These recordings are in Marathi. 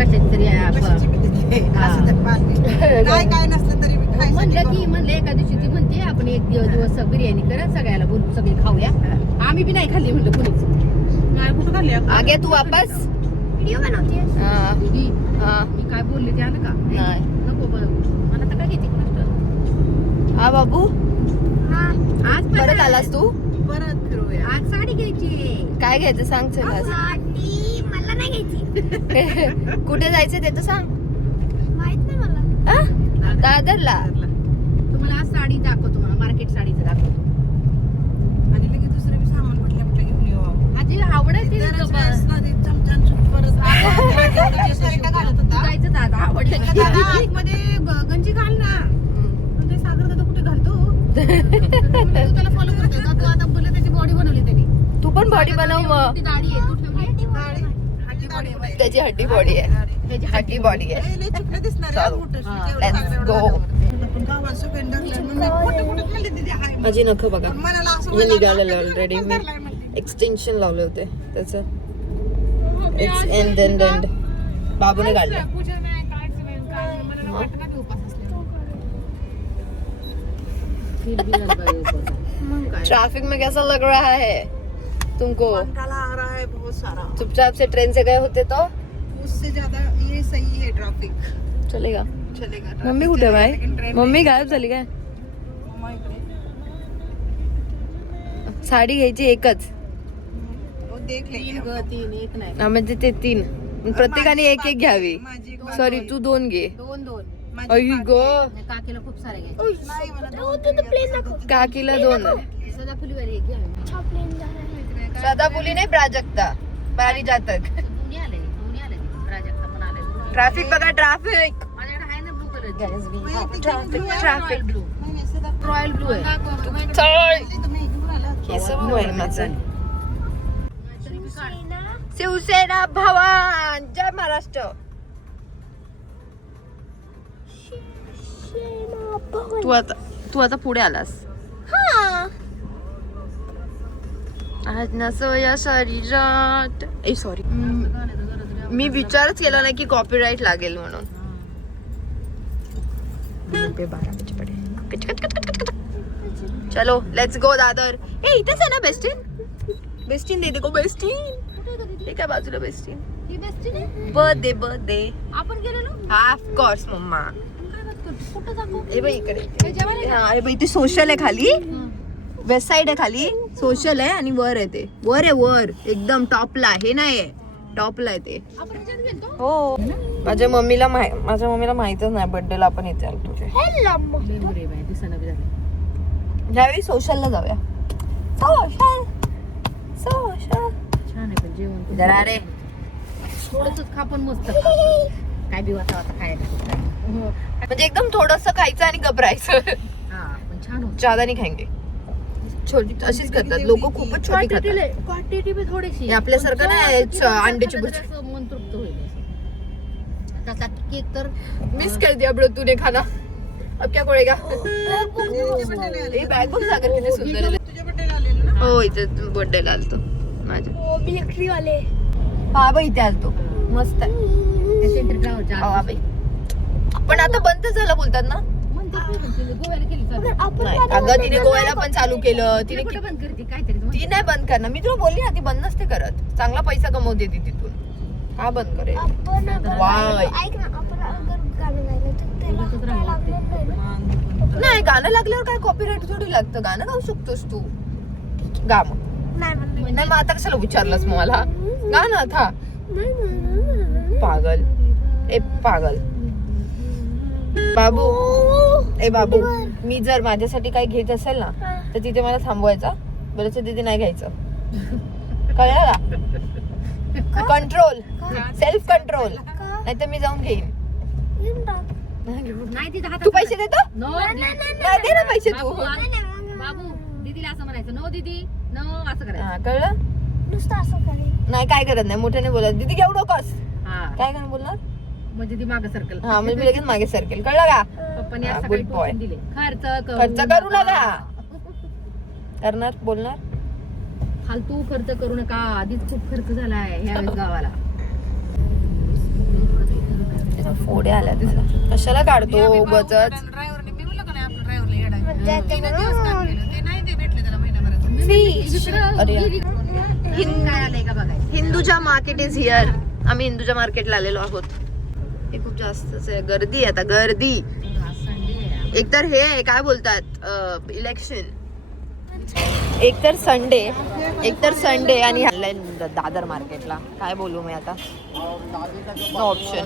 कशाची तरी कशाची बी देते. असं तर पाहते. काय नसलं तरी मी खायचं म्हणलं की म्हणलं एका दिवशी ती म्हणते आपण एक दिवस बिर्याणी करा सगळ्याला बोलू सगळे खाऊया. आम्ही बी नाही खाल्ली म्हणलं कुणीच. नाही कुठं खाल्ली आगे तू वापस व्हिडिओ बनवतेस दीदी हा मी काय बोलले ते आलं का नाही. नको मला तर काय घेते कुणास हा बाबू आज परत आलास तू परत फिरूया. आज साडी घ्यायची काय घ्यायचं सांग चल आज. साडी मला नाही घ्यायची कुठे जायचं ते तर सांग. माहित नाही मला आ? दादरला. तुम्हाला आज साडी दाखवतो मला मार्केट साडीचं दाखवतो आणि लगेच दुसरं बी सामान म्हटलं म्हटलं घेऊन येऊ. आजी आवडते दरच वेळेस ना ते चमचान चूक परत शर्ट घालत होता. जायचं दादा आवडलं दादा आतमध्ये गंजी घाल ना. पण ते सागर दादा कुठे घालतो? तू त्याला फॉलो करते का? तू आता बोलले त्याची बॉडी बनवली त्यांनी. तू पण बॉडी बनव मग. ती दाढी आहे तू ठेवली हड्डी body आहे. त्याची हड्डी बॉडी आहे. त्याची हड्डी बॉडी आहे. ए, लय चिकन दिसणार आहे चालू. मोठं. हा, एवढं let's चांगलं go. एवढं झालं. आपण गावात सुगंध टाकलाय म्हणून मी कुठं म्हणले तिथे आहे. माझी नख बघा. पण मनाला असं मी व्हायला निघालेलं लागलं, ऑलरेडी. मी धरलाय म्हणते. एक्सटेन्शन लावले होते त्याचं. It's end end end. बाबूने काढलं. ट्रैफिक में कैसा लग रहा है तुमको? पंखाला आ रहा है बहुत सारा. चुपचाप से ट्रेन से गए होते तो उससे ज्यादा ये सही है ट्रैफिक. चलेगा. चलेगा. मम्मी कुठे बाई? मम्मी गायब झाली काय? मम्मा इकडे. साडी घ्यायची एकच. वो देख लेंगे. तीन एक नाही हा, म्हणजे ते 3 प्रत्येकाने एक एक घ्यावी. माझी एक सॉरी तू 2 घे. दोन माझी आई ग काकीला खूप सारे घ्यायचे नाही मला दोन काकीला 2. सदाफुलीवाली एक घ्या सदाफुली नाही प्राजक्ता पारिजातक. दोन्ही आले प्राजक्ता पण आले ट्रॅफिक बघा ट्रॅफिक. माझ्याकडे आहे ना blue colour traffic traffic. Royal blue आहे केस आहे माझं. शिवसेना भवन जय महाराष्ट्र. तू आता पुढे आलास. आज ना सोया शरीरात ए सॉरी मी विचारच केला नाही की कॉपीराइट लागेल म्हणून. ते 12 बजे पडे. कच कच कच कच कच. चलो लेट्स गो दादर. ए इथेच आहे ना बेस्टिन. बेस्टिन दे को बेस्टिन. हे काय बाजूला बेस्टिन. ही बेस्ट आहे बर्थडे आपण गेलेलो ऑफ कोर्स मम्मा. कुठं जातो ए बाई इकडे. हा ए बाई ते सोशल आहे खाली. वेस्ट साइड आहे खाली. सोशल आहे आणि वर आहे ते. वर आहे वर एकदम टॉपला. हे नाही टॉपला आहे ते. आपण ह्याच्यात गेलतो हो माझ्या मम्मीला माहितच नाही बर्थडेला आपण इथे आलो तुझे. मेमोरी बाय दिसना बी झालं यावेळी सोशलला जाऊया. सोशल छान आहे पण जेवण जरा रे. थोडंसंच खा पण मस्त काय बी वाटा खायला म्हणजे एकदम थोडस खायचं आणि घबरायचं. हा पण छान होत ज्यादा नाही खाएंगे. छोटी अशीच करतात लोक. खूपच छोटी खातात. क्वांटिटी बी थोडीशी हे आपल्यासारखं नाही अंड्याची भुर्जी. असं मन तृप्त होईल असं. तसा केक तर मिस कर दिया ब्रो तूने खाना. अब क्या करेगा? ए बॅग बघ सागर किती सुंदर आहे. तुझ्या बड्डेला आलेलो ना. हो इथे बर्थडेला आलतो माझ्या. इलेक्ट्रिक वाले हा बाई इथे आलतो. मस्त आहे. सेंटर ग्राउंडच्या हा बाई. पण आता बंद झालं बोलतात ना. गोव्याला केली चालू. नाही अगं तिने गोव्याला पण चालू केलं. तिने कुठे बंद करते काहीतरी ती नाही बंद करणार. मी तुला बोलली ना ती बंद नसते करत. चांगला पैसा कमवते ती तिथून. का बंद करेल? वाय. नाही गाणं लागल्यावर काय कॉपीराइट थोडी लागतं. गाणं गाऊ शकतोस तू. गा मग. नाही मग आता कशाला विचारलंस मग मला. गा ना था. पागल ए पागल. बाबू ए बाबू मी जर माझ्यासाठी काही घेत असेल ना तर तिथे मला थांबवायचा. बरंच तिथे नाही घ्यायचं. कळलं का? Control self control. नाही तर मी जाऊन घेईन. नाही तिथं हातात तू पैसे देतो? नो नाही दे ना पैसे तू. बाबू दीदीला असं म्हणायचं नो दीदी नो असं करायचं. हा कळलं. नुसतं असं करेल. नाही काय करत नाही. मोठ्याने बोलत दीदी घेऊ नकोस. हा काय काय बोलणार. म्हणजे ती मागं सर्कल हा म्हणजे मी लगेच मागे सरकेल. कळलं का? पप्पाने हा, आज सकाळी good boy. टोचून दिले खर्च खर्च करू नका. करणार बोलणार. फालतू खर्च करू नका. आधीच खूप खर्च झालाय ह्या गावाला. फोडे आल्या तिथं. कशाला काढतो उगाचच. ड्रायव्हरने मी म्हणलं का नाही आपलं ड्रायव्हरला येडायचं. 3 दिवस काम केलं. ते नाही ते भेटले त्याला महिनाभराचं. फिश. अरे काय आलंय का बघाय. Hinduja market is here. आम्ही हिंदूजा मार्केटला आलेलो आहोत. हे खूप जास्तच आहे, गर्दी आहे आता, गर्दी. एकतर हे काय बोलतात इलेक्शन, एकतर संडे आणि दादर मार्केटला काय बोलू मी आता. No option.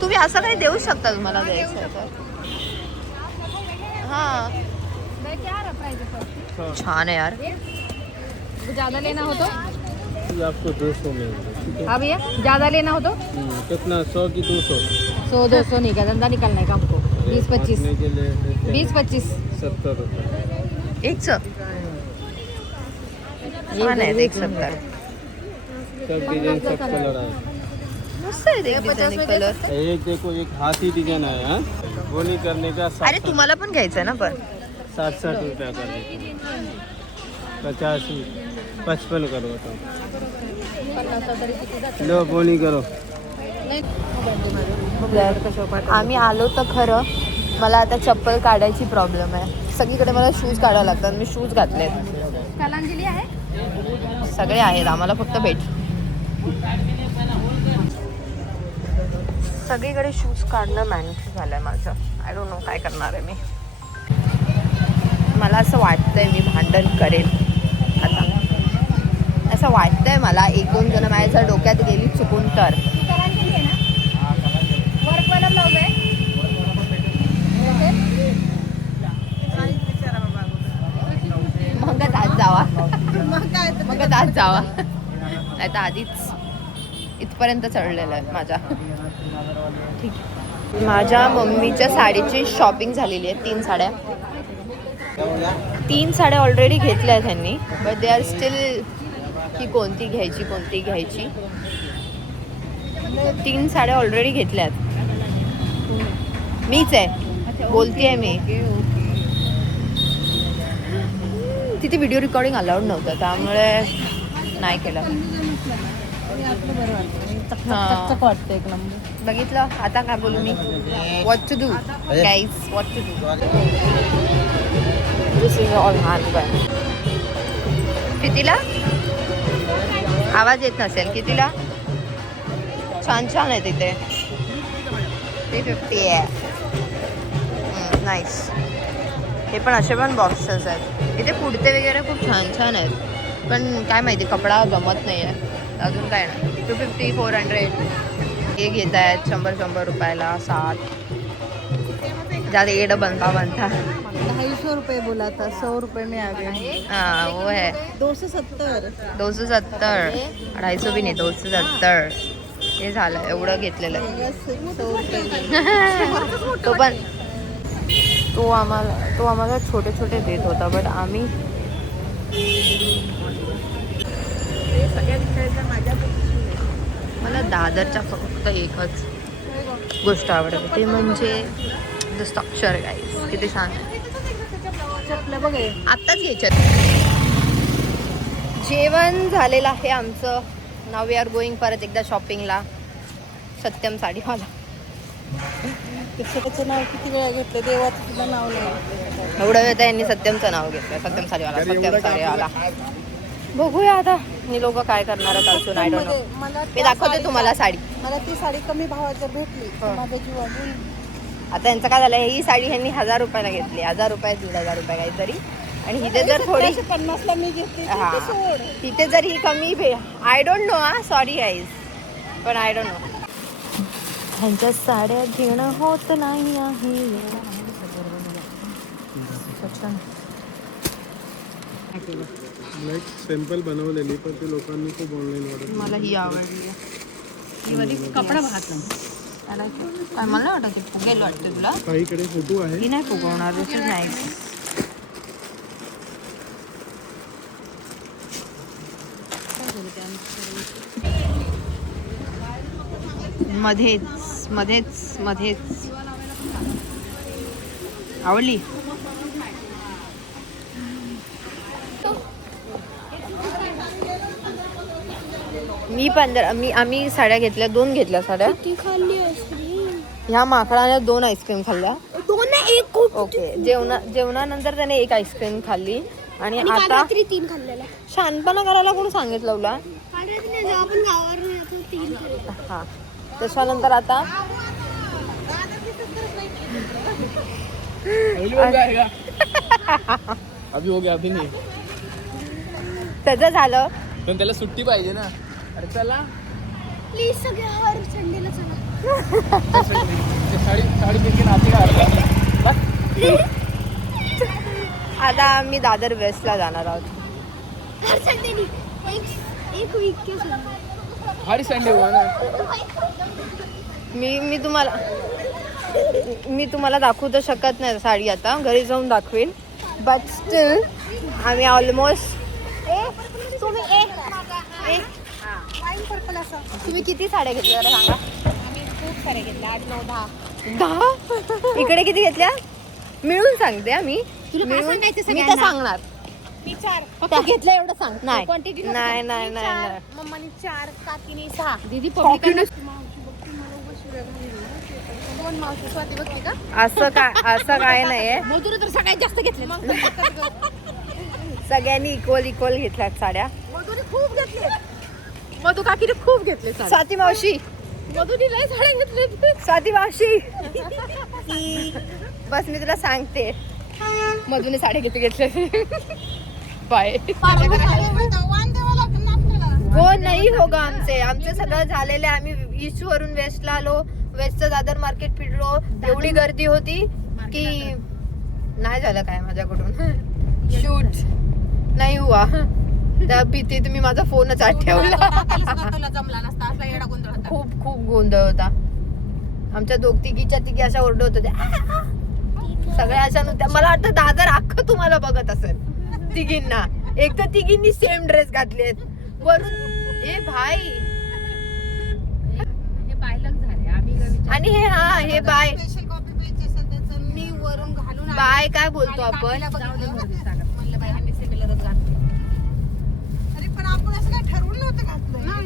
तुम्ही असं काही देऊ शकता तुम्हाला द्यायचं तर. हा छान आहे यार. ज्यादा लेना हो तो आपको 200 में हाँ भैया ज्यादा लेना हो तो कितना 100 की 200 100-200 नहीं का धंधा निकलना है का हमको 20-25 के लिए 20-25 70 रुपये एक छान आहे 170. सब डिजाइन सब कलर है. मस्त आहे ते डिझाईन कलर. एक देखो एक हाथी डिजाइन है. हाँ वो नहीं करने का अरे तुम्हाला पण घ्यायचं ना पण. 60 रुपया कर देते. 85 55 करो तो लो बोनी करो. आम्ही आलो तर खरं, मला आता चप्पल काढायची प्रॉब्लेम आहे. सगळीकडे मला शूज काढावे लागतात. मी शूज घातलेत, कलांजली आहे. सगळे आहेत. आम्हाला फक्त भेट. सगळीकडे शूज काढणं मॅन्डेटरी झालंय माझं. आय डोंट नो काय करणार आहे मी. मला असं वाटतंय मी भांडण करेल आता. असं वाटतंय मला. 1-2 जण माझ्या डोक्यात गेली चुकून तर. कलांजली आहे ना, वर्कवाला ब्लाउज आहे. मग आज जावा, मग आज जावा. नाही तर आधीच इथपर्यंत चढलेलं आहे माझ्या. ठीक आहे. माझ्या मम्मीच्या साडीची शॉपिंग झालेली आहे. 3 साड्या ऑलरेडी घेतल्या आहेत त्यांनी. बट दे आर स्टील की कोणती घ्यायची 3 साड्या ऑलरेडी घेतल्यात. मीच आहे, बोलतीये मी. तिथे व्हिडिओ रेकॉर्डिंग अलाउड नव्हतं, त्यामुळे नाही केलं. वाटतं एक नंबर. बघितलं. आता काय बोलू मी. What to do guys, what to do. This is all hand bag. कितीला आवाज येत नसेल. कितीला. छान छान आहे तिथे. 350 आहे. नाईस. हे पण असे पण बॉक्सेस आहेत इथे. कुर्ते वगैरे खूप छान छान आहेत, पण काय माहिती कपडा जमत नाही आहे. अजून काय नाही. 250, 400 हे घेत आहेत. 100 रुपयाला 60. ज्यादा एड बनता 250 रुपये बोला था, 100 रुपये में आ गए. हाँ वो है 270. 270. 250 भी नाही, 270. हे झालं. एवढं घेतलेलं आहे. 100 रुपये. तो आम्हाला छोटे छोटे देत होता. बट आम्ही मला दादरच्या फक्त एकच गोष्ट आवडते, ते म्हणजे द स्ट्रक्चर गाईज. किती छान. आत्ताच घ्यायच्यात. जेवण झालेलं आहे आमचं. नाव वी आर गोईंग परत एकदा शॉपिंगला. सत्यम साडीवाला. त्याचं नाव किती वेळा घेतलं, देवाचं सुद्धा नाव नाही. एवढं वेळ त्यांनी सत्यमचं नाव घेतलं. सत्यम साडीवाला. बघूया आता ही लोक काय करणार आहेत अजून. I don't know. मी दाखवते तुम्हाला साडी. मला ती साडी कमी भावात जर भेटली तर माझ्या जीवाची. आता यांचं काय झालं, ही साडी ह्यांनी 1000 रुपयाला घेतली. 1000 रुपये 1500 रुपये काहीतरी. आणि इथे जर थोडी 50ला मी घेतली. हा, तिथे जर ही कमी I don't know. Sorry guys, पण आय डोंट नो. ह्यांच्या साड्या घेणं होत नाही आहे. लाईक सॅम्पल बनवलेली, पण ते लोकांनी खूप ऑनलाईन ऑर्डर. मला ही आवडली. कपडा भात काय मला वाटतं फुगेल वाटतं तुला. काहीकडे फोटो आहे. ही नाही फुगवणार. दिस इज नाईस. मध्येच आवडली. आम्ही साड्या घेतल्या. 2 घेतल्या साड्या. ह्या माकडाने 2 आईस्क्रीम खाल्ल्या. 2 नाही 1 ओके. जेवणानंतर त्याने 1 आईस्क्रीम खाल्ली आणि आणि काल आता रात्री 3 खाल्लेला. शानपणा करायला कोण सांगितलं तुला? काल रात्री नाही, जेव्हा आपण गावावर येतो 3 खाल्ले. हा. त्याच्यानंतर आता अभी हो गया, अभी नाही. त्याचं झालं. पण त्याला सुट्टी पाहिजे ना. अरे चला. प्लीज सगळे हर संडेला चला. साडी पेकी नाते का आता आम्ही दादर वेस्टला जाणार आहोत. हर संडे नाही, एक वीक के संडे. हर संडे हुआ ना. मी तुम्हाला दाखवू तर शकत नाही साडी, आता घरी जाऊन दाखवेन. बट स्टील आम्ही ऑलमोस्ट तुम्ही किती साड्या घेतल्या जरा सांगा. खूप सारे घेतले 8, 9, 10. 10. इकडे किती घेतल्या मिळून सांगते आम्ही. तुला काय मिळून सांगायचं मी सगळ्यांना? तर सांगणार. मी 4 फक्त घेतलं एवढं सांग. नाही क्वांटिटी नाही नाही नाही. मम्मानी 4, काकीने 6. दीदी काकीने- दोन मावशी स्वाती बघते का? असं काय नाहीये. मजुरी तर सगळ्यात जास्त घेतले. सगळ्यांनी इक्वल घेतल्यात साड्या. मधुरी खूप घेतले. मधु काकीने खूप घेतले. स्वाती मावशी मधुरी लय साड्या घेतले. स्वाती मावशी बस मी तुला सांगते मधूने साडे किती घेतले. बाय. हो नाही होगा आमचे सगळं झालेलं आहे. आम्ही ईस्ट वरून वेस्टला आलो. वेस्टचं दादर मार्केट फिरलो. एवढी गर्दी होती की नाही झालं काय माझ्याकडून. शूट नाही हुआ. त्या भीतीत मी माझा फोनच आत ठेवला. जमला नसता असला येडा गोंधळ होता. खूप गोंधळ होता. आमच्या तिघी अशा ओरडत होत्या. सगळ्या अशा नव्हत्या. मला वाटतं दादर अख्खं तुम्हाला बघत असेल तिघींना. एक तर तिघींनी सेम ड्रेस घातलेत वरून. ए भाई हे बायलक झाले आम्ही काय विचार- आणि हे बाय स्पेशल कॉफी प्यायची असेल त्याचं मी वरून घालून आले. बाय काय बोलतो आणि आपण. काकीला बघितलं. जाऊ दे, सांगा. म्हणलं बाई ह्यांनी सिमिलरच घातलं. अरे पण आपण असं काय ठरवून नव्हतं घातलं.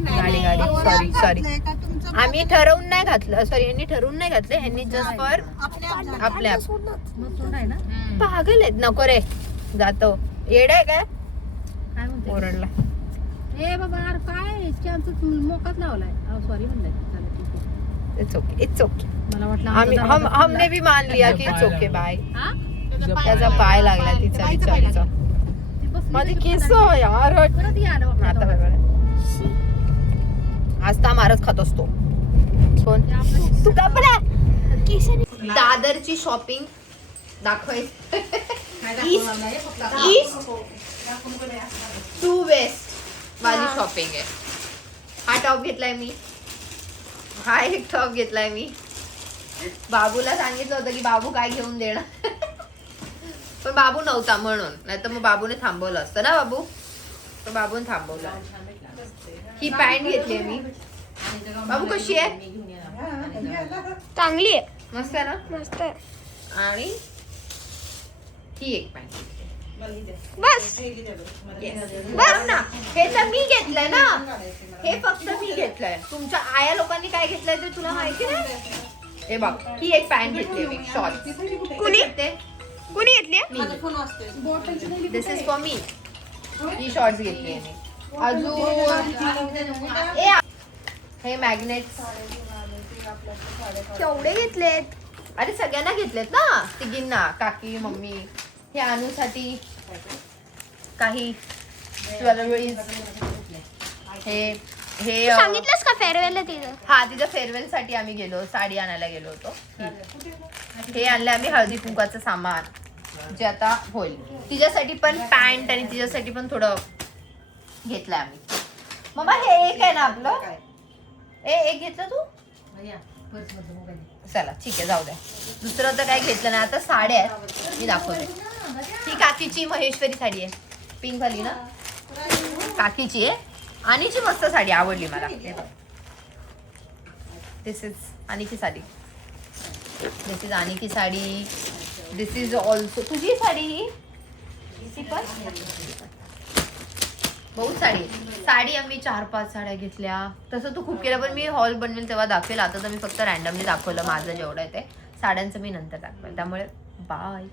गाडी सॉरी घातलंय का तुमचं? आम्ही ठरवून नाही घातलं. सॉरी यांनी ठरवून नाही घातले. यांनी जस्ट फॉर आपल्या मग तोंड आहे ना पागल आहेत. नको रे जातो येड आहे काय काय म्हणते ओरडला. हे बाबा यार काय चान्स मोकाच लावलाय. सॉरी म्हणलं चालेल ठीक आहे. इट्स ओके मला वाटलं आम्ही आमचा दरवाजा हमने भी मान लिया की इट्स ओके बाय. हा? त्याचा पाय लागला तिचा विचारचा. ती बसली माझे तशी केस पकडली. यार परत ये आलं वाटतं आता तेव्हा. आज तर मारच खात असतो. कोण ते आपलं- तू का बरं? केसरी. दादरची शॉपिंग दाखवायची. ईस्ट टू वेस्ट माझी शॉपिंग आहे. हा टॉप घेतलाय मी. हा एक टॉप घेतलाय मी. बाबूला सांगितलं होतं की बाबू काय घेऊन देणार पण बाबू नव्हता म्हणून. नाही तर मग बाबूने थांबवलं असतं ना. पण बाबूने थांबवलं. ही पॅन्ट घेतली मी. बाबू कशी आहे? चांगली आहे. मस्त आहे ना. मस्त आहे. आणि ही एक पॅन्ट बस बस ना. हे तर मी घेतलंय ना. हे फक्त मी घेतलंय. तुमच्या आया लोकांनी काय घेतलंय ते तुला माहिती नाही. हे बघ ही एक पॅन्ट घेतली मी शॉर्ट. कुणी घेतली? This is for me. ही शॉर्ट्स घेतली मी. अजून हे मॅग्नेट्स केवढे घेतलेत. अरे सगळ्यांना घेतलेत ना. तिघींना काकी मम्मी. हे अनुसाठी काही ज्वेलरीज. हे सांगितलंस का फेअरवेल आहे तिथं? हा तिच्या फेअरवेल साठी आम्ही गेलो. साडी आणायला गेलो होतो. हे आणलं आम्ही हळदी कुंकाचं सामान जे आता होईल. तिच्यासाठी पण पॅन्ट आणि तिच्यासाठी पण थोडं घेतलंय आम्ही. मम्मा हे एक आहे ना आपलं. एक घेतलं तू. चला ठीक आहे जाऊ द्या. दुसरं तर काय घेतलं नाही. आता साड्या आहेत मी दाखवते. ही काकीची महेश्वरी साडी आहे. पिंक वाली ना. काकीची आहे. आणीची मस्त साडी आवडली मला. दिस इज आणीची साडी. दिस इज आणीची साडी. दिस इज ऑल्सो तुझी साडी ही पण बहुत साडी आम्ही 4-5 साड्या घेतल्या. तसं तू खूप केलं, पण मी हॉल बनवेल तेव्हा दाखवेल. आता तर मी फक्त रॅन्डमली दाखवलं माझं जेवढं आहे ते. साड्यांचं मी नंतर दाखवेल. त्यामुळे बाय.